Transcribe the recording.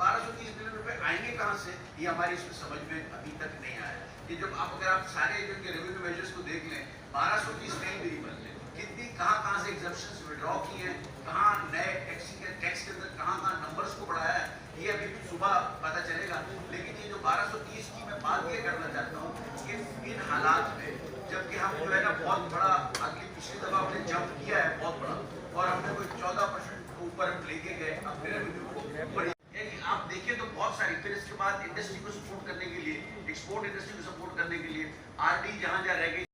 1230 billion रुपए आएंगे कहाँ से, ये हमारी इसमें समझ में अभी तक नहीं आया। कि जब आप अगर आप सारे जो रेवेन्यू मेजर्स को देख लें, 1230 कहीं भी नहीं बनते, कितनी कहाँ से एग्जम्पशंस विड्रॉ किए हैं, कहाँ नए टैक्स के अंदर कहाँ नंबर्स को बढ़ाया है, ये अभी सुबह पता चलेगा। लेकिन ये जो 1230 की मैं बात ये करना चाहता हूँ कि इन हालात में, जबकि हम जो है ना बहुत बड़ा अगली पिछली दफा हमने जंप किया है बहुत बड़ा, और हमने कोई 14% ऊपर लेके गए अपने रेवेन्यू को। आप देखिए तो बहुत सारी, फिर इसके बाद इंडस्ट्री को सपोर्ट करने के लिए, एक्सपोर्ट इंडस्ट्री को सपोर्ट करने के लिए आरडी जहां रह गई